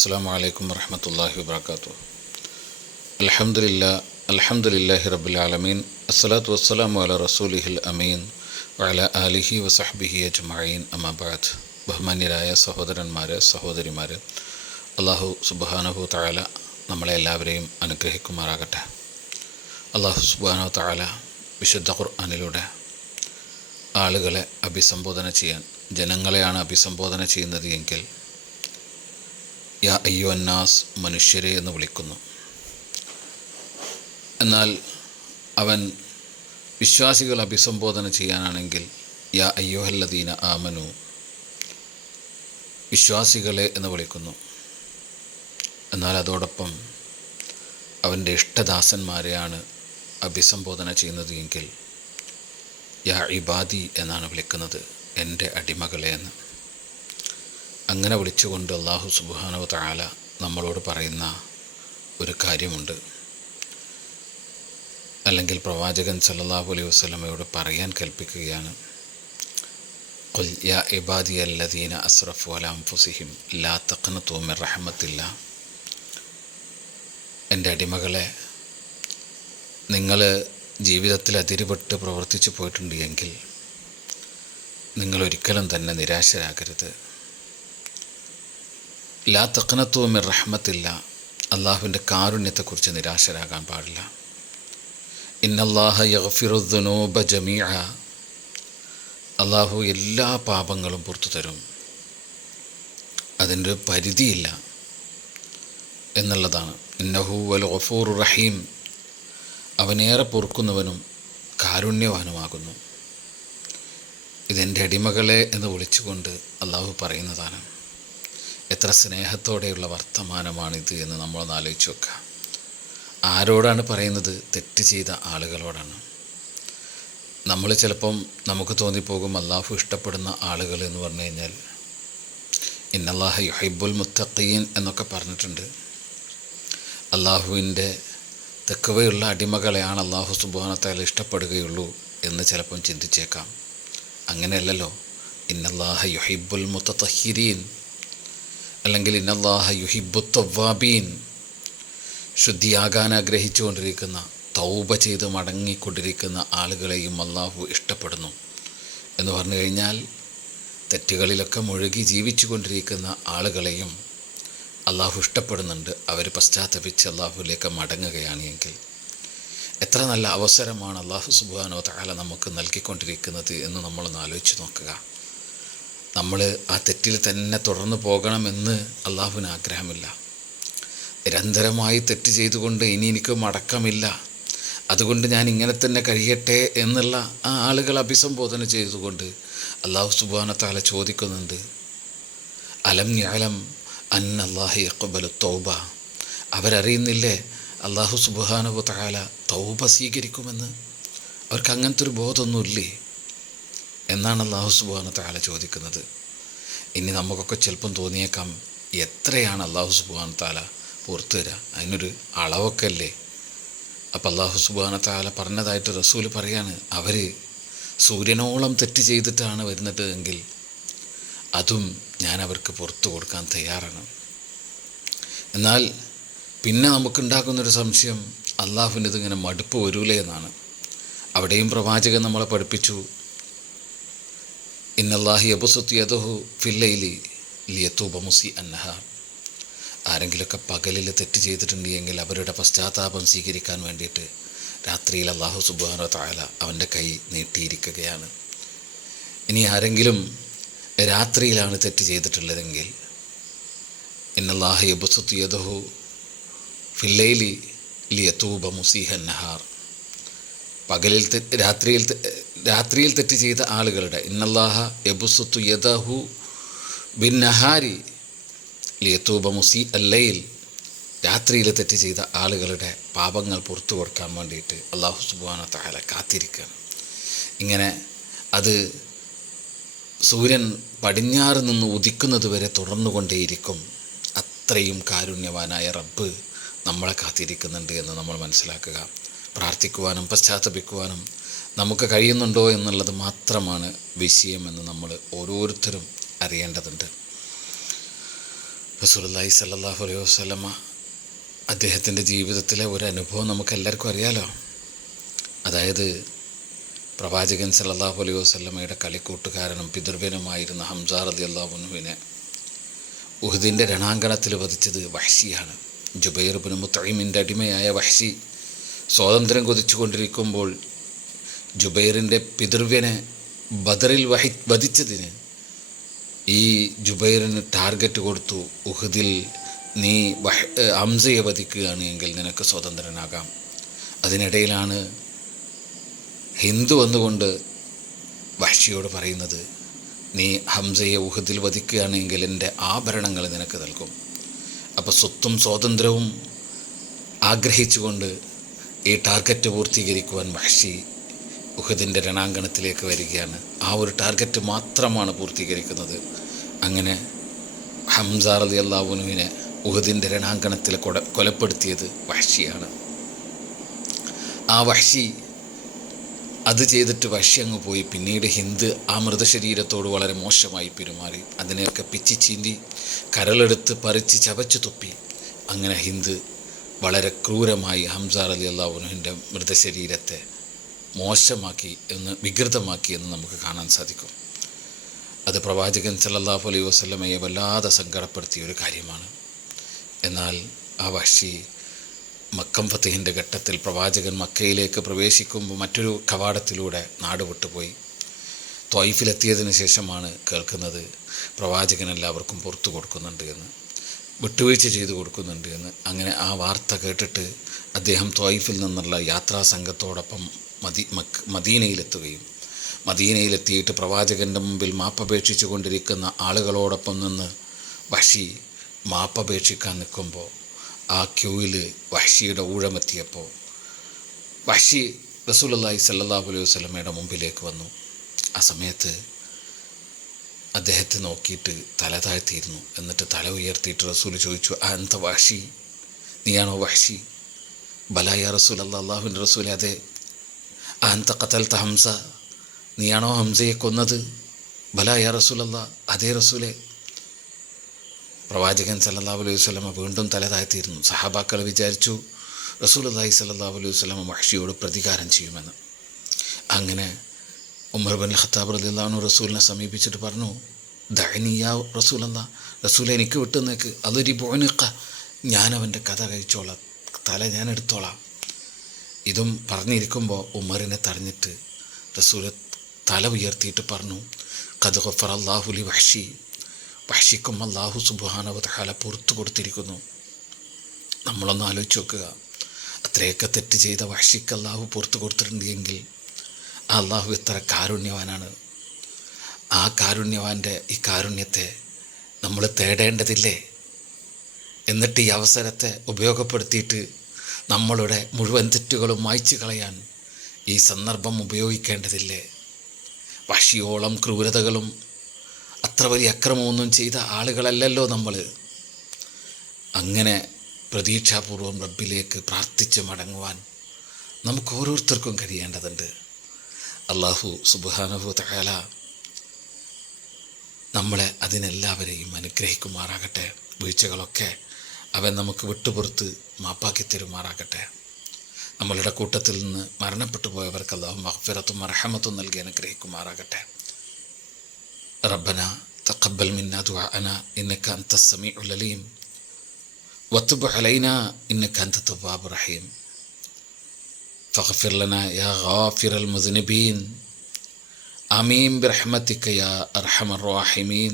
അസ്സാം വലൈക്കും വർഹമത്തല്ലാഹി വാത്തു അലഹമില്ല അലഹമുല്ലാഹി റബുലാലമീൻ അസ്സലാത്തു വസ്സലാമു അല റസൂലിഹിൽ അമീൻ വല ആലിഹി വസഹബിഹി അജ്മഈൻ അമബാദ് ബഹ്മാന്യരായ സഹോദരന്മാരെ സഹോദരിമാരെ അള്ളാഹു സുബാനഹു താല നമ്മളെ എല്ലാവരെയും അനുഗ്രഹിക്കുമാറാകട്ടെ. അള്ളാഹു സുബാനഹു താല വിശുദ്ധ ഖുർആാനിലൂടെ ആളുകളെ അഭിസംബോധന ചെയ്യാൻ ജനങ്ങളെയാണ് അഭിസംബോധന ചെയ്യുന്നത് എങ്കിൽ യാ അയ്യോ അന്നാസ് മനുഷ്യരെ എന്ന് വിളിക്കുന്നു. എന്നാൽ അവൻ വിശ്വാസികൾ അഭിസംബോധന ചെയ്യാനാണെങ്കിൽ യാ അയ്യോഹല്ലദീന ആമനു വിശ്വാസികളെ എന്ന് വിളിക്കുന്നു. എന്നാൽ അതോടൊപ്പം അവന്റെ ഇഷ്ടദാസന്മാരെയാണ് അഭിസംബോധന ചെയ്യുന്നത് എങ്കിൽ യാ ഇബാദി എന്നാണ് വിളിക്കുന്നത് എന്റെ അടിമകളെ എന്ന്. അങ്ങനെ വിളിച്ചുകൊണ്ട് അള്ളാഹു സുബാനവ താല നമ്മളോട് പറയുന്ന ഒരു കാര്യമുണ്ട് അല്ലെങ്കിൽ പ്രവാചകൻ സല്ലല്ലാഹു അലൈഹി വസ്ലമയോട് പറയാൻ കൽപ്പിക്കുകയാണ് قل يا عبادي الذين أسرفوا على أنفسهم لا تقنطوا من رحمة الله എൻ്റെ അടിമകളെ നിങ്ങൾ ജീവിതത്തിൽ അതിരുപെട്ട് പ്രവർത്തിച്ചു പോയിട്ടുണ്ട് എങ്കിൽ നിങ്ങൾ ഒരിക്കലും തന്നെ നിരാശരാകരുത് ലാ തക്കനത്വമിർ റഹ്മത്തില്ല. അള്ളാഹുവിന്റെ കാരുണ്യത്തെക്കുറിച്ച് നിരാശരാകാൻ പാടില്ല. ഇന്നല്ലാഹ യഗ്ഫിറുദ്ദുനൂബ ജമീഅ. അള്ളാഹു എല്ലാ പാപങ്ങളും പുറത്തു തരും. അതിന്റെ പരിധിയില്ല എന്നുള്ളതാണ്. ഇന്നഹു വൽ ഗഫൂർ റഹീം. അവനേറെ പൊറുക്കുന്നവനും കാരുണ്യവാനുമാകുന്നു. ഇതെന്റെ അടിമകളെ എന്ന് വിളിച്ചുകൊണ്ട് അള്ളാഹു പറയുന്നതാണ്. എത്ര സ്നേഹത്തോടെയുള്ള വർത്തമാനമാണിത് എന്ന് നമ്മളൊന്ന് ആലോചിച്ച് നോക്കുക ആരോടാണ് പറയുന്നത്? തെറ്റ് ചെയ്ത ആളുകളോടാണ്. നമ്മൾ ചിലപ്പം നമുക്ക് തോന്നിപ്പോകും അള്ളാഹു ഇഷ്ടപ്പെടുന്ന ആളുകൾ എന്ന് പറഞ്ഞു കഴിഞ്ഞാൽ ഇന്നല്ലാഹ യുഹൈബുൽ മുത്തഖീൻ എന്നൊക്കെ പറഞ്ഞിട്ടുണ്ട്. അള്ളാഹുവിന്റെ തെക്കുവയുള്ള അടിമകളെയാണ് അള്ളാഹു സുബാനത്താൽ ഇഷ്ടപ്പെടുകയുള്ളൂ എന്ന് ചിലപ്പം ചിന്തിച്ചേക്കാം. അങ്ങനെയല്ലല്ലോ. ഇന്നല്ലാഹ യുഹൈബുൽ മുത്തഹിരീൻ അല്ലെങ്കിൽ ഇന്നല്ലാഹ യുഹിബു തവ്വാബീൻ ശുദ്ധിയാകാൻ ആഗ്രഹിച്ചുകൊണ്ടിരിക്കുന്ന തൗബ ചെയ്ത് മടങ്ങിക്കൊണ്ടിരിക്കുന്ന ആളുകളെയും അള്ളാഹു ഇഷ്ടപ്പെടുന്നു. എന്ന് പറഞ്ഞു കഴിഞ്ഞാൽ തെറ്റുകളിലൊക്കെ മുഴുകി ജീവിച്ചു കൊണ്ടിരിക്കുന്ന ആളുകളെയും അള്ളാഹു ഇഷ്ടപ്പെടുന്നുണ്ട്. അവർ പശ്ചാത്തപിച്ച് അള്ളാഹുലേക്ക് മടങ്ങുകയാണ് എങ്കിൽ എത്ര നല്ല അവസരമാണ് അള്ളാഹു സുബാനോ താല നമുക്ക് നൽകിക്കൊണ്ടിരിക്കുന്നത് എന്ന് നമ്മളൊന്ന് ആലോചിച്ച് നോക്കുക. നമ്മൾ ആ തെറ്റിൽ തന്നെ തുടർന്ന് പോകണമെന്ന് അള്ളാഹുവിന് ആഗ്രഹമില്ല. നിരന്തരമായി തെറ്റ് ചെയ്തുകൊണ്ട് ഇനി എനിക്ക് മടക്കമില്ല. അതുകൊണ്ട് ഞാൻ ഇങ്ങനെ തന്നെ കഴിയട്ടെ എന്നുള്ള ആ ആളുകൾ അഭിസംബോധന ചെയ്തുകൊണ്ട് അള്ളാഹു സുബാനത്താല ചോദിക്കുന്നുണ്ട് അലം ഞാലം അൻ അള്ളാഹി അക്ബൽ തൗബ? അവരറിയുന്നില്ലേ അള്ളാഹു സുബാനബു താല തൗബ സ്വീകരിക്കുമെന്ന്? അവർക്ക് അങ്ങനത്തെ ഒരു ബോധമൊന്നുമില്ലേ? എന്നാണ് അള്ളാഹു സുബാന താല ചോദിക്കുന്നത്. ഇനി നമുക്കൊക്കെ ചിലപ്പം തോന്നിയേക്കാം എത്രയാണ് അള്ളാഹു സുബാന താല പുറത്തു തരിക അതിനൊരു അളവൊക്കെ അല്ലേ? അപ്പം അള്ളാഹു സുബാന താല പറഞ്ഞതായിട്ട് റസൂൽ പറയാണ് അവർ സൂര്യനോളം തെറ്റ് ചെയ്തിട്ടാണ് വരുന്നത് എങ്കിൽ അതും ഞാൻ അവർക്ക് പുറത്തു കൊടുക്കാൻ തയ്യാറാണ്. എന്നാൽ പിന്നെ നമുക്കുണ്ടാക്കുന്നൊരു സംശയം അള്ളാഹുവിന്റെ ഇതിങ്ങനെ മടുപ്പ് വരൂലേ എന്നാണ്. അവിടെയും പ്രവാചകൻ നമ്മളെ പഠിപ്പിച്ചു ആരെങ്കിലുമൊക്കെ പകലിൽ തെറ്റ് ചെയ്തിട്ടുണ്ടെങ്കിൽ അവരുടെ പശ്ചാത്താപം സ്വീകരിക്കാൻ വേണ്ടിയിട്ട് രാത്രിയിൽ അള്ളാഹു സുബാന താല അവന്റെ കൈ നീട്ടിയിരിക്കുകയാണ്. ഇനി ആരെങ്കിലും രാത്രിയിലാണ് തെറ്റ് ചെയ്തിട്ടുള്ളതെങ്കിൽ ഇന്നല്ലാഹി അബുസുത്തി യദഹു ഫില്ലയിലി ലിയത്തൂബ മുസീഹൻ നഹാർ പകലിൽ രാത്രിയിൽ രാത്രിയിൽ തെറ്റ് ചെയ്ത ആളുകളുടെ ഇന്നല്ലാഹ എബുസുത്തു യദഹു ബിൻ നഹാരി ലിയത്തൂബ മുസി അല്ലയിൽ രാത്രിയിൽ തെറ്റ് ചെയ്ത ആളുകളുടെ പാപങ്ങൾ പുറത്തു കൊടുക്കാൻ വേണ്ടിയിട്ട് അള്ളാഹു സുബാന താല കാത്തിരിക്കുകയാണ്. ഇങ്ങനെ അത് സൂര്യൻ പടിഞ്ഞാറ് നിന്ന് ഉദിക്കുന്നത് വരെ തുടർന്നുകൊണ്ടേയിരിക്കും അത്രയും കാരുണ്യവാനായ റബ്ബ് നമ്മളെ കാത്തിരിക്കുന്നുണ്ട് എന്ന് നമ്മൾ മനസ്സിലാക്കുക. പ്രാർത്ഥിക്കുവാനും പശ്ചാത്തപിക്കുവാനും നമുക്ക് കഴിയുന്നുണ്ടോ എന്നുള്ളത് മാത്രമാണ് വിഷയമെന്ന് നമ്മൾ ഓരോരുത്തരും അറിയേണ്ടതുണ്ട്. റസൂലുള്ളാഹി സല്ലല്ലാഹു അലൈഹി വസല്ലമ അദ്ദേഹത്തിന്റെ ജീവിതത്തിലെ ഒരു അനുഭവം നമുക്ക് എല്ലാവർക്കും അറിയാലോ? അതായത് പ്രവാചകൻ സല്ലല്ലാഹു അലൈഹി വസല്ലമയുടെ കളിക്കൂട്ടുകാരനും പിതൃവ്യനുമായിരുന്ന ഹംസാർ അലി അള്ളാഹുനുവിനെ ഉഹദിന്റെ രണാങ്കണത്തിൽ വധിച്ചത് വഹ്ഷിയാണ്. ജുബൈർ ബിൻ മുത്തൈമിന്റെ അടിമയായ വഹ്ഷി സ്വാതന്ത്ര്യം കൊതിച്ചുകൊണ്ടിരിക്കുമ്പോൾ ജുബൈറിന്റെ പിതൃവ്യനെ ബദറിൽ വഹി വധിച്ചതിന് ഈ ജുബൈറിന് ടാർഗറ്റ് കൊടുത്തു ഉഹദിൽ നീ വഹ് ഹംസയെ വധിക്കുകയാണ് എങ്കിൽ നിനക്ക് സ്വതന്ത്രനാകാം. അതിനിടയിലാണ് ഹിന്ദു വന്നുകൊണ്ട് വഹ്ഷിയോട് പറയുന്നത് നീ ഹംസയെ ഉഹദിൽ വധിക്കുകയാണെങ്കിൽ എന്റെ ആഭരണങ്ങൾ നിനക്ക് നൽകും. അപ്പോൾ സ്വത്തും സ്വാതന്ത്ര്യവും ആഗ്രഹിച്ചുകൊണ്ട് ഈ ടാർഗറ്റ് പൂർത്തീകരിക്കുവാൻ വഹ്ഷി ഉഹദിന്റെ രണാങ്കണത്തിലേക്ക് വരികയാണ്. ആ ഒരു ടാർഗറ്റ് മാത്രമാണ് പൂർത്തീകരിക്കുന്നത്. അങ്ങനെ ഹംസാർ അലി അള്ളാഹുനുവിനെ ഉഹദിന്റെ രണാങ്കണത്തിൽ കൊട കൊലപ്പെടുത്തിയത് വഹ്ഷിയാണ്. ആ വഹ്ഷി അത് ചെയ്തിട്ട് വഹ്ഷി അങ്ങ് പോയി. പിന്നീട് ഹിന്ദ് ആ മൃതശരീരത്തോട് വളരെ മോശമായി പെരുമാറി. അതിനെയൊക്കെ പിച്ചി ചീന്തി കരളെടുത്ത് പറിച്ച് ചവച്ചു തുപ്പി. അങ്ങനെ ഹിന്ദ് വളരെ ക്രൂരമായി ഹംസാർ അലി അള്ളാഹുനുവിന്റെ മൃതശരീരത്തെ മോശമാക്കി എന്ന് വികൃതമാക്കി എന്ന് നമുക്ക് കാണാൻ സാധിക്കും. അത് പ്രവാചകൻ സല്ലാഹു അലൈഹി വസ്ലമയെ വല്ലാതെ സങ്കടപ്പെടുത്തിയ ഒരു കാര്യമാണ്. എന്നാൽ ആ വഷി മക്കം ഫത്തേഹിന്റെ ഘട്ടത്തിൽ പ്രവാചകൻ മക്കയിലേക്ക് പ്രവേശിക്കുമ്പോൾ മറ്റൊരു കവാടത്തിലൂടെ നാട് വിട്ടുപോയി. ത്വൈഫിലെത്തിയതിന് ശേഷമാണ് കേൾക്കുന്നത് പ്രവാചകൻ എല്ലാവർക്കും പുറത്തു കൊടുക്കുന്നുണ്ട് എന്ന് വിട്ടുവീഴ്ച ചെയ്തു കൊടുക്കുന്നുണ്ട് എന്ന്. അങ്ങനെ ആ വാർത്ത കേട്ടിട്ട് അദ്ദേഹം ത്വൈഫിൽ നിന്നുള്ള യാത്രാ സംഘത്തോടൊപ്പം മദി മക് മദീനയിലെത്തുകയും മദീനയിലെത്തിയിട്ട് പ്രവാചകന്റെ മുമ്പിൽ മാപ്പപേക്ഷിച്ചു കൊണ്ടിരിക്കുന്ന ആളുകളോടൊപ്പം നിന്ന് വഷി മാപ്പപേക്ഷിക്കാൻ നിൽക്കുമ്പോൾ ആ ക്യൂവിൽ വഷിയുടെ ഊഴമെത്തിയപ്പോൾ വഷി റസൂലല്ലാഹി സല്ലാഹു അലൈഹി വസ്ലമയുടെ മുമ്പിലേക്ക് വന്നു. ആ സമയത്ത് അദ്ദേഹത്തെ നോക്കിയിട്ട് തല താഴ്ത്തിയിരുന്നു. എന്നിട്ട് തല ഉയർത്തിയിട്ട് റസൂൽ ചോദിച്ചു ആ എന്ത വഷി നീയാണോ വഷി ബലായ റസൂൽ അള്ളാഹുവിന്റെ റസൂൽ അതെ ആ എന്ത കത്തൽത്ത ഹംസ. നീയാണോ ഹംസയെ കൊന്നത്? ബല യാ റസൂലല്ല അതേ റസൂലെ. പ്രവാചകൻ സല്ലല്ലാഹു അലൈഹി സ്വലമ വീണ്ടും തല താഴ്ത്തിയിരുന്നു. സഹാബാക്കൾ വിചാരിച്ചു റസൂൽ അള്ളാഹി സല്ലല്ലാഹു അലൈഹി സ്വലമ മഹഷിയോട് പ്രതികാരം ചെയ്യുമെന്ന്. അങ്ങനെ ഉമർ ബൻ ഖത്താബ് റളിയല്ലാഹു റസൂലിനെ സമീപിച്ചിട്ട് പറഞ്ഞു ദഹനിയാ റസൂൽ അല്ല റസൂൽ എനിക്ക് വിട്ടുന്നേക്ക് അതൊരു ബോനുക്ക ഞാനവന്റെ കഥ കഴിച്ചോളാം. തല ഞാൻ എടുത്തോളാം. ഇതും പറഞ്ഞിരിക്കുമ്പോൾ ഉമറിനെ തടഞ്ഞിട്ട് റസൂൽ തല ഉയർത്തിയിട്ട് പറഞ്ഞു കത് ഗഫർ അള്ളാഹുലി വഹ്ഷി. വഹ്ഷിക്കും അള്ളാഹു സുബാനവതഹാല പുറത്തു കൊടുത്തിരിക്കുന്നു. നമ്മളൊന്ന് ആലോചിച്ച് നോക്കുക. അത്രയൊക്കെ തെറ്റ് ചെയ്ത വഹ്ഷിക്ക് അള്ളാഹു പുറത്തു കൊടുത്തിട്ടുണ്ടെങ്കിൽ ആ അള്ളാഹു എത്ര കാരുണ്യവാനാണ്? ആ കാരുണ്യവാന്റെ ഈ കാരുണ്യത്തെ നമ്മൾ തേടേണ്ടതില്ലേ? എന്നിട്ട് ഈ അവസരത്തെ ഉപയോഗപ്പെടുത്തിയിട്ട് നമ്മളുടെ മുഴുവൻ തെറ്റുകളും മായ്ച്ചു കളയാൻ ഈ സന്ദർഭം ഉപയോഗിക്കേണ്ടതില്ലേ? വഷിയോളം ക്രൂരതകളും അത്ര വലിയ അക്രമമൊന്നും ചെയ്ത ആളുകളല്ലല്ലോ നമ്മൾ അങ്ങനെ പ്രതീക്ഷാപൂർവം റബ്ബിലേക്ക് പ്രാർത്ഥിച്ച് മടങ്ങുവാൻ നമുക്ക് ഓരോരുത്തർക്കും കഴിയേണ്ടതുണ്ട്. അള്ളാഹു സുബാനഹു തകാല നമ്മളെ അതിനെല്ലാവരെയും അനുഗ്രഹിക്കുമാറാകട്ടെ. വീഴ്ചകളൊക്കെ അവൻ നമുക്ക് വിട്ടുപുറത്ത് മാപ്പാക്കി തരുമാറാകട്ടെ നമ്മളുടെ കൂട്ടത്തിൽ നിന്ന് മരണപ്പെട്ടു പോയവർക്ക് അള്ളാഹു മഹഫിറത്തും മറഹമത്തും നൽകി അനുഗ്രഹിക്കുമാറാകട്ടെ ربنا تقبل منا دعاءنا إنك أنت السميع العليم وتب علينا إنك أنت التواب الرحيم فاغفر لنا يا غافر المذنبين آمين برحمتك يا أرحم الراحمين